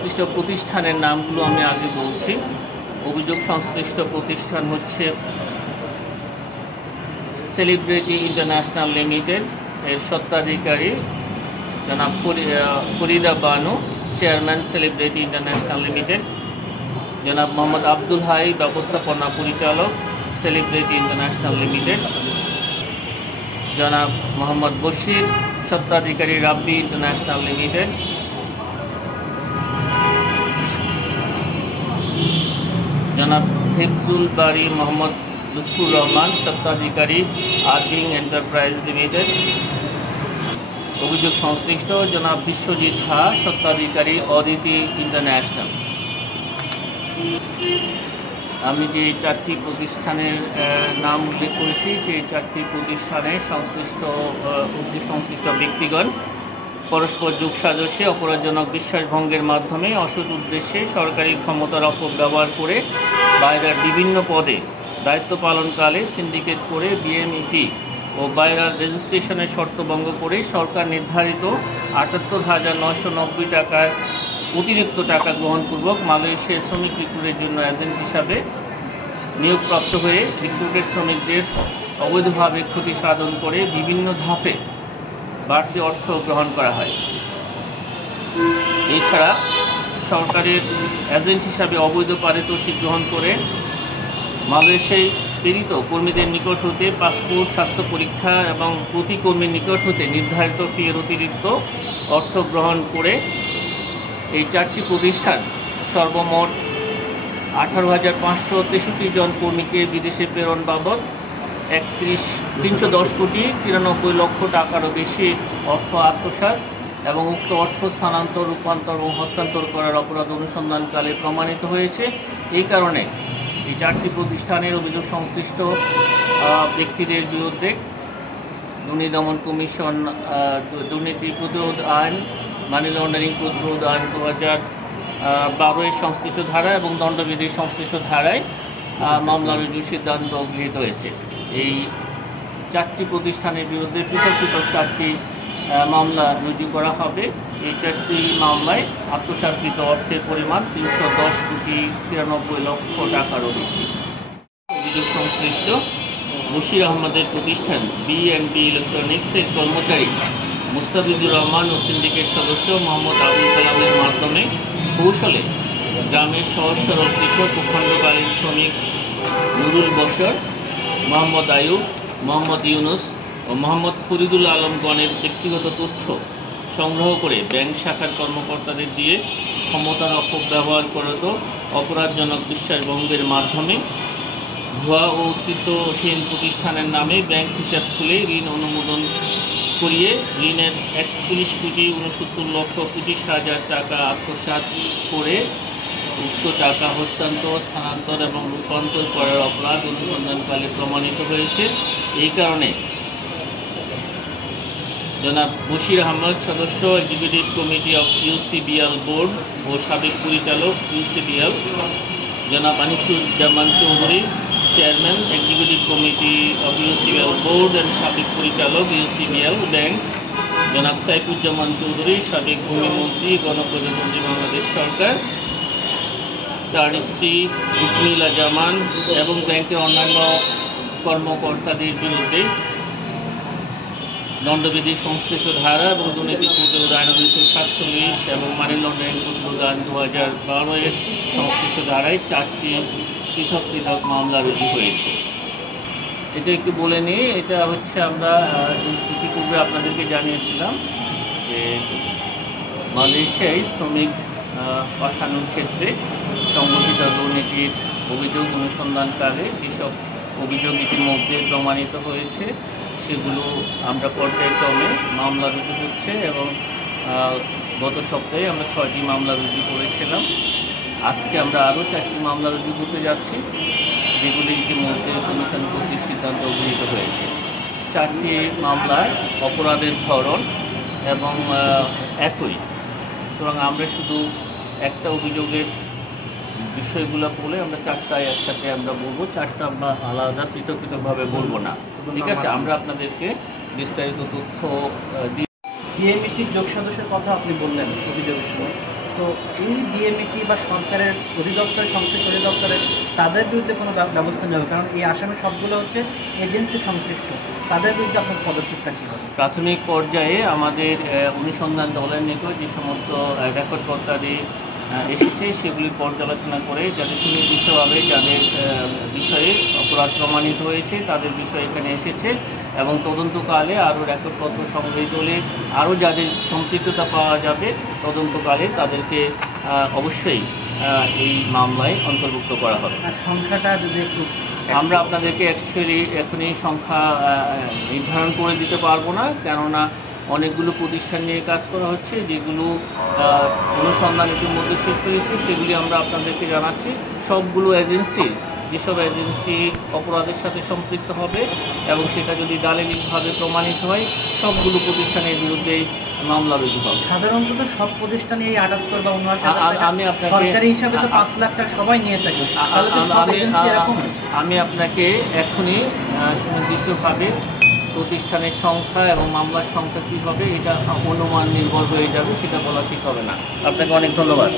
সংশ্লিষ্ট প্রতিষ্ঠানের নামগুলো আমি আগে বলছি। অভিযোগ সংশ্লিষ্ট প্রতিষ্ঠান হচ্ছে সেলিব্রিটি ইন্টারন্যাশনাল লিমিটেড, এর স্বত্বাধিকারী জনাব Farida Banu, chairman celebrity international limited. জনাব মোহাম্মদ আব্দুল হাই, ব্যবস্থাপনা পরিচালক, সেলিব্রিটি ইন্টারন্যাশনাল লিমিটেড। জনাব মোহাম্মদ বশির, স্বত্বাধিকারী রাব্বি ইন্টারন্যাশনাল লিমিটেড। জনাব হিফজুল বারি মোহাম্মদ লুৎফুর রহমান, স্বত্বাধিকারী আর্বিং এন্টারপ্রাইজ লিমিটেড। অভিযোগ সংশ্লিষ্ট জনাব বিশ্বজিৎ ঝা, স্বত্বাধিকারী অদিতি ইন্টারন্যাশনাল। আমি যে চারটি প্রতিষ্ঠানের নাম উল্লেখ করেছি, সেই চারটি প্রতিষ্ঠানের সংশ্লিষ্ট ব্যক্তিগণ পরস্পর যোগসাজশে অপরাধজনক বিশ্বাসভঙ্গের মাধ্যমে অসৎ উদ্দেশ্যে সরকারি ক্ষমতার অপব্যবহার করে বাইরার বিভিন্ন পদে দায়িত্ব পালনকালে সিন্ডিকেট করে বিএমইটি ও বাইরার রেজিস্ট্রেশনের শর্ত ভঙ্গ করে সরকার নির্ধারিত ৭৮,৯৯০ টাকায় অতিরিক্ত টাকা গ্রহণপূর্বক মালয়েশিয়ার শ্রমিক রিক্রুটের জন্য এজেন্ট হিসাবে নিয়োগপ্রাপ্ত হয়ে রিক্রুটেড শ্রমিকদের অবৈধভাবে ক্ষতি সাধন করে বিভিন্ন ধাপে বাড়তি অর্থ গ্রহণ করা হয়। এছাড়া সরকারের এজেন্ট হিসাবে অবৈধ পারিতোষিক গ্রহণ করে মালয়েশিয়ায় প্রেরিত কর্মীদের নিকট হতে পাসপোর্ট, স্বাস্থ্য পরীক্ষা এবং প্রতি কর্মীর নিকট হতে নির্ধারিত ফিয়ের অতিরিক্ত অর্থ গ্রহণ করে এই চারটি প্রতিষ্ঠান সর্বমোট ১৮,৫৬৩ জন কর্মীকে বিদেশে প্রেরণ বাবদ ৩১,৩১০ কোটি ৯৩ লক্ষ টাকারও বেশি অর্থ আত্মসাৎ এবং উক্ত অর্থ স্থানান্তর, রূপান্তর ও হস্তান্তর করার অপরাধ অনুসন্ধানকালে প্রমাণিত হয়েছে। এই কারণে এই চারটি প্রতিষ্ঠানের অভিযোগ সংশ্লিষ্ট ব্যক্তিদের বিরুদ্ধে দুর্নীতি দমন কমিশন দুর্নীতি প্রতিরোধ আইন, মানি লন্ডারিং প্রতিরোধ আইন ২০১২ সংশ্লিষ্ট ধারা এবং দণ্ডবিধির সংশ্লিষ্ট ধারায় মামলা রুজুর সিদ্ধান্ত গৃহীত হয়েছে। এই চারটি প্রতিষ্ঠানের বিরুদ্ধে পৃথক পৃথক চারটি মামলা রুজু করা হবে। এই চারটি মামলায় আত্মসাৎকৃত অর্থের পরিমাণ ৩১০ কোটি ৯৩ লক্ষ টাকারও বেশি। অভিযোগ সংশ্লিষ্ট বশির আহমদের প্রতিষ্ঠান বি&বি ইলেকট্রনিক্সের কর্মচারী মুস্তাফিজুর রহমান ও সিন্ডিকেট সদস্য মোহাম্মদ আবুল কালামের মাধ্যমে কৌশলে গ্রামের সহজ সরল কৃষক ও খণ্ডকালীন শ্রমিক নুরুল বশর, মোহাম্মদ আয়ুব, মোহাম্মদ ইউনুস ও মোহাম্মদ ফরিদুল আলমগণের ব্যক্তিগত তথ্য সংগ্রহ করে ব্যাংক শাখার কর্মকর্তাদের দিয়ে ক্ষমতার অপব্যবহার করত অপরাধজনক বিশ্বাসভঙ্গের মাধ্যমে ভুয়া ও অস্তিত্বহীন প্রতিষ্ঠানের নামে ব্যাংক হিসাব খুলে ঋণ অনুমোদন করিয়ে ঋণের ৩১,৬৯,২৫,০০০ টাকা আত্মসাৎ করে উক্ত টাকা হস্তান্তর, স্থানান্তর এবং রূপান্তর করার অপরাধ অনুসন্ধানকালে প্রমাণিত হয়েছে। এই কারণে জনাব বশির আহমদ, সদস্য executive committee of UCBL board ও সাবেক পরিচালক ইউসিবিএল, জনাব Anisuzzaman Chowdhury, chairman executive committee of UCBL board and সাবেক পরিচালক ইউসিবিএল ব্যাংক, জনাব সাইফুজ্জামান চৌধুরী, সাবেক ভূমিমন্ত্রী, গণপ্রজাতন্ত্রী বাংলাদেশ সরকার, তার স্ত্রী উকমিলা জামান এবং ব্যাংকের অন্যান্য কর্মকর্তাদের বিরুদ্ধে দণ্ডবিধির সংশ্লিষ্ট ধারা এবং দুর্নীতি প্রতিরোধ আইন ১৯৪৭ এবং মানি লন্ডারিং প্রতিরোধ আইন ২০১২ সংশ্লিষ্ট ধারায় চারটি পৃথক পৃথক মামলা রুজু হয়েছে। এটা একটু বলে নিই, এটা হচ্ছে আমরা ইতিপূর্বে আপনাদেরকে জানিয়েছিলাম যে মালয়েশিয়ায় শ্রমিক পাঠানোর ক্ষেত্রে সংগঠিত দুর্নীতির অভিযোগ অনুসন্ধানকালে যেসব অভিযোগ ইতিমধ্যে প্রমাণিত হয়েছে সেগুলো আমরা পর্যায়ক্রমে মামলা রুজু হচ্ছে এবং গত সপ্তাহে আমরা ৬টি মামলা রুজু করেছিলাম। আজকে আমরা আরও 4টি মামলা রুজু করতে যাচ্ছি, যেগুলি ইতিমধ্যে কমিশন কর্তৃক সিদ্ধান্ত গৃহীত হয়েছে। 4টি মামলায় অপরাধের ধরন এবং একই, সুতরাং আমরা শুধু একটা অভিযোগের বিষয়গুলো বলে আমরা 4টায় একসাথে আমরা বলবো, 4টা আমরা আলাদা পৃথক পৃথকভাবে বলবো না। ঠিক আছে, আমরা আপনাদেরকে বিস্তারিত তথ্য দিই। বিএমইটির যোগ সদস্যের কথা আপনি বললেন অভিযোগের সময়, তো এই ডিএমইটি বা সরকারের অধিদপ্তরের সংশ্লিষ্ট অধিদপ্তরের তাদের বিরুদ্ধে কোনো ব্যবস্থা নেবে? কারণ এই আসামি সবগুলো হচ্ছে এজেন্সি সংশ্লিষ্ট, তাদের বিরুদ্ধে আপনার পদক্ষেপটা কী হবে? প্রাথমিক পর্যায়ে আমাদের অনুসন্ধান দলের নিকট যে সমস্ত রেকর্ডপত্রাদি এসেছে সেগুলির পর্যালোচনা করে যাদের সুনির্দিষ্টভাবে যাদের বিষয়ে অপরাধ প্রমাণিত হয়েছে তাদের বিষয় এখানে এসেছে এবং তদন্তকালে আরও রেকর্ডপত্র সংগৃহীত হলে আরও যাদের সম্পৃক্ততা পাওয়া যাবে তদন্তকালে তাদেরকে অবশ্যই এই মামলায় অন্তর্ভুক্ত করা হবে। আর সংখ্যাটা যদি একটু আমরা আপনাদেরকে অ্যাকচুয়ালি এখনই সংখ্যা নির্ধারণ করে দিতে পারবো না, কেননা অনেকগুলো প্রতিষ্ঠান নিয়ে কাজ করা হচ্ছে, যেগুলো অনুসন্ধান ইতিমধ্যে শেষ হয়েছে সেগুলি আমরা আপনাদেরকে জানাচ্ছি। সবগুলো এজেন্সি, যেসব এজেন্সি অপরাধের সাথে সম্পৃক্ত হবে এবং সেটা যদি দালিলিকভাবে প্রমাণিত হয় সবগুলো প্রতিষ্ঠানের বিরুদ্ধেই মামলা রুজু হবে। সাধারণত তো সব প্রতিষ্ঠানে এই 78 বা 79 আমি আপনাকে সরকারি হিসাবে তো 5 লাখ টাকা সবাই নিয়ে থাকে, তাহলে তো সব এজেন্সি এরকম? আমি আপনাকে এখনই সুনির্দিষ্টভাবে প্রতিষ্ঠানের সংখ্যা এবং মামলার সংখ্যা কী হবে এটা অনুমান নির্ভর হয়ে যাবে, সেটা বলা ঠিক হবে না। আপনাকে অনেক ধন্যবাদ।